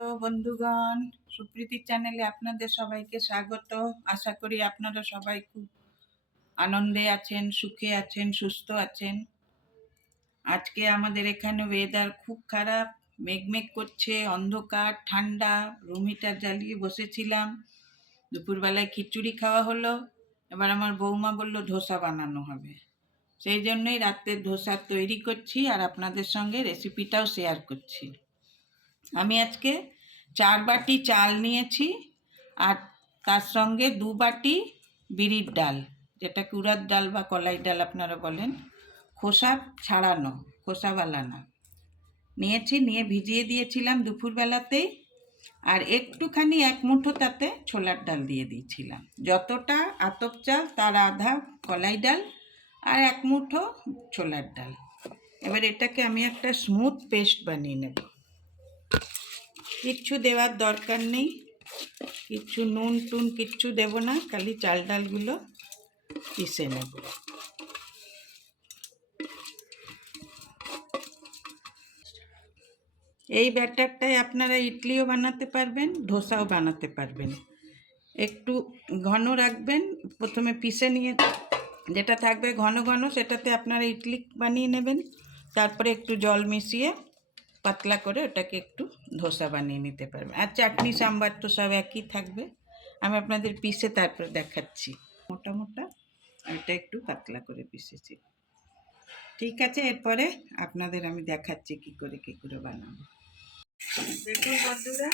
তো বন্ধুগণ, সুপ্রীতির চ্যানেলে আপনাদের সবাইকে স্বাগত। আশা করি আপনারা সবাই খুব আনন্দে আছেন, সুখে আছেন, সুস্থ আছেন। আজকে আমাদের এখানে ওয়েদার খুব খারাপ, মেঘমেঘ করছে, অন্ধকার, ঠান্ডা। রুম হিটার জ্বালিয়ে বসেছিলাম। দুপুরবেলায় খিচুড়ি খাওয়া হলো। এবার আমার বৌমা বলল ধোসা বানানো হবে, সেই জন্যই রাত্রের ধোসা তৈরি করছি আর আপনাদের সঙ্গে রেসিপিটাও শেয়ার করছি। আমি আজকে 4 বাটি চাল নিয়েছি আর তার সঙ্গে 2 বাটি বিরির ডাল, যেটাকে উড়ার ডাল বা কলাই ডাল আপনারা বলেন, খোসা ছাড়ানো, খোসাওয়ালা না, নিয়েছি। নিয়ে ভিজিয়ে দিয়েছিলাম দুপুরবেলাতেই। আর একটুখানি 1 মুঠো তাতে ছোলার ডাল দিয়ে দিয়েছিলাম। যতটা আতপ চাল তার আধা কলাই ডাল আর 1 মুঠো ছোলার ডাল। এবার এটাকে আমি একটা স্মুথ পেস্ট বানিয়ে নেব। কিচ্ছু দেওয়ার দরকার নেই, কিচ্ছু নুন টুন কিচ্ছু দেব না, খালি চাল ডালগুলো পিষে নেব। এই ব্যাটারটাই আপনারা ইডলিও বানাতে পারবেন, ধোসাও বানাতে পারবেন। একটু ঘন রাখবেন, প্রথমে পিষে নিয়ে যেটা থাকবে ঘন ঘন সেটাতে আপনারা ইডলি বানিয়ে নেবেন। তারপরে একটু জল মিশিয়ে পাতলা করে ওটাকে একটু ধোসা বানিয়ে নিতে পারবেন। আর চাটনি সাম্বার তো সব একই থাকবে। আমি আপনাদের পিষে তারপরে দেখাচ্ছি। মোটা মোটা, এটা একটু পাতলা করে পিষেছি। ঠিক আছে, এরপরে আপনাদের আমি দেখাচ্ছি কি করে বানাবো। দেখুন বন্ধুরা,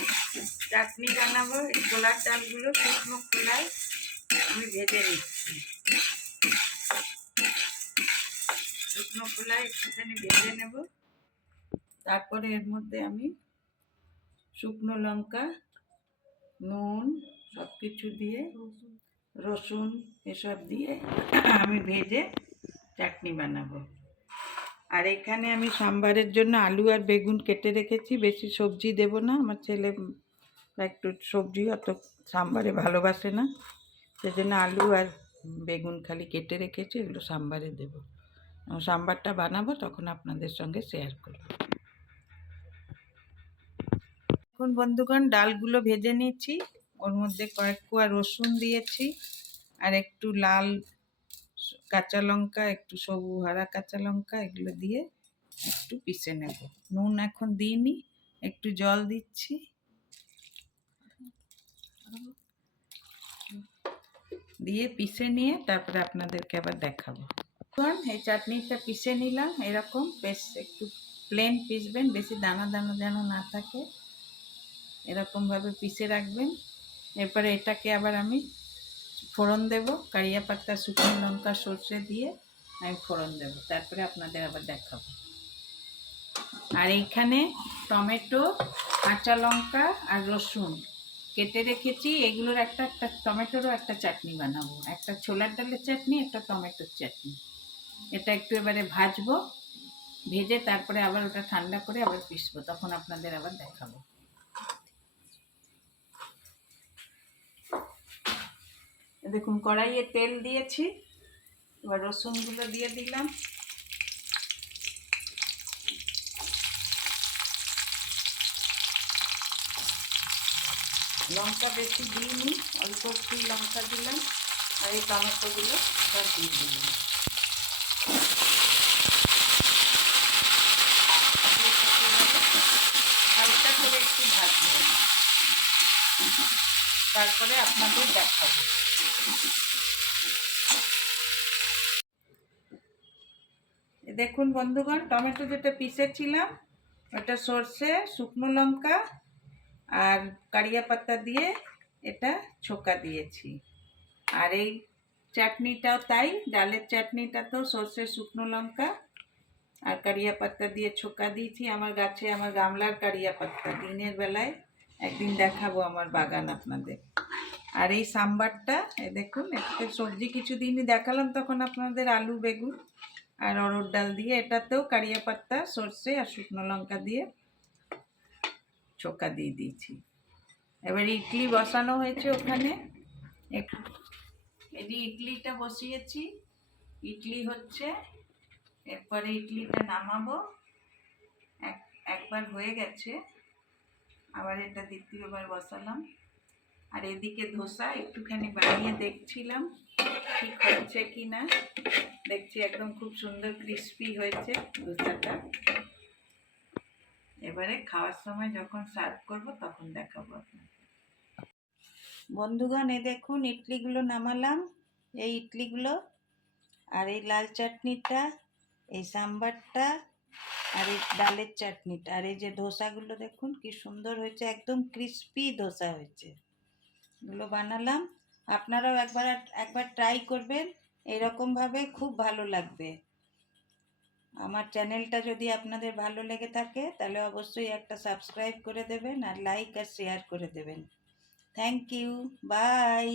চাটনি বানাবো। এই ছোলার ডালগুলো শুকনো খোলায় আমি ভেজে নিচ্ছি। শুকনো খোলায় একটুখানি ভেজে নেব। তারপরে এর মধ্যে আমি শুকনো লঙ্কা, নুন সব কিছু দিয়ে, রসুন এসব দিয়ে আমি ভেজে চাটনি বানাবো। আর এখানে আমি সাম্বারের জন্য আলু আর বেগুন কেটে রেখেছি। বেশি সবজি দেব না, আমার ছেলে একটু সবজি অত সাম্বারে ভালোবাসে না, সেজন্য আলু আর বেগুন খালি কেটে রেখেছি, এগুলো সাম্বারে দেব। সাম্বারটা বানাবো তখন আপনাদের সঙ্গে শেয়ার করব। এখন বন্ধুগণ, ডালগুলো ভেজে নিয়েছি, ওর মধ্যে কয়েক কোয়া রসুন দিয়েছি আর একটু লাল কাঁচা লঙ্কা, একটু সবুজ হারা কাঁচা লঙ্কা, এগুলো দিয়ে একটু পিষে নেব। নুন এখন দিইনি, একটু জল দিচ্ছি। দিয়ে পিষে নিয়ে তারপরে আপনাদেরকে আবার দেখাবো। এই চাটনিটা পিষে নিলাম, এরকম বেশ একটু প্লেন পিষবেন, বেশি দানা দানা যেন না থাকে, এরকমভাবে পিষে রাখবেন। এরপরে এটাকে আবার আমি ফোড়ন দেব, কারিয়া পাতা, শুকনো লঙ্কা, সর্ষে দিয়ে আমি ফোড়ন দেব, তারপরে আপনাদের আবার দেখাবো। আর এইখানে টমেটো, কাঁচা লঙ্কা আর রসুন কেটে রেখেছি, এগুলোর একটা টমেটোরও একটা চাটনি বানাবো, একটা ছোলার ডালের চাটনি, একটা টমেটোর চাটনি। এটা একটু এবারে ভাজবো, ভেজে তারপরে আবার ওটা ঠান্ডা করে আবার পিষবো, তখন আপনাদের আবার দেখাবো। দেখুন কড়াইয়ে তেল দিয়েছি, এবার রসুনগুলো দিয়ে দিলাম। লঙ্কা বেশি দিইনি, অল্প একটু লঙ্কা দিলাম আর এই টমেটোগুলো সব দিয়ে দিলাম। হালকা করে একটু ভাজবো, তারপরে আপনাদের দেখাবো। দেখুন বন্ধুগণ, টমেটো যেটা পিষেছিলাম ওটা সর্ষে, শুকনো লঙ্কা আর কারিয়া পাতা দিয়ে এটা ছোকা দিয়েছি। আর এই চাটনিটাও তাই, ডালের চাটনিটা তো সর্ষে, শুকনো লঙ্কা আর কারিয়া পাতা দিয়ে ছোকা দিয়েছি। আমার গাছে, আমার গামলার কারিয়া পাতা, দিনের বেলায় একদিন দেখাবো আমার বাগান আপনাদের। আর এই সাম্বারটা দেখুন, এতে সবজি কিছু দিনই দেখালাম তখন আপনাদের, আলু, বেগুন আর অরড় ডাল দিয়ে, এটাতেও কারিয়া পাতা, সর্ষে আর শুকনো লঙ্কা দিয়ে ছোকা দিয়ে দিয়েছি। এবার ইডলি বসানো হয়েছে ওখানে, এই ইডলিটা বসিয়েছি, ইডলি হচ্ছে। এরপরে ইডলিটা নামাবো, একবার হয়ে গেছে, আবার এটা দ্বিতীয়বার বসালাম। আর এদিকে ধোসা একটুখানি বানিয়ে দেখছিলাম ঠিক হচ্ছে কি না। দেখছি একদম খুব সুন্দর ক্রিস্পি হয়েছে ধোসাটা। এবারে খাওয়ার সময় যখন সার্ভ করব তখন দেখাবো আপনাকে। বন্ধুগণ, এই দেখুন ইডলিগুলো নামালাম, এই ইডলিগুলো, আর এই লাল চাটনিটা, এই সাম্বারটা, আর এই ডালের চাটনিটা, আর এই যে ধোসাগুলো দেখুন কি সুন্দর হয়েছে, একদম ক্রিস্পি ধোসা হয়েছে। এগুলো বানালাম, আপনারাও একবার ট্রাই করবেন, এরকমভাবে খুব ভালো লাগবে। আমার চ্যানেলটা যদি আপনাদের ভালো লেগে থাকে তাহলে অবশ্যই একটা সাবস্ক্রাইব করে দেবেন, আর লাইক আর শেয়ার করে দেবেন। Thank you, by.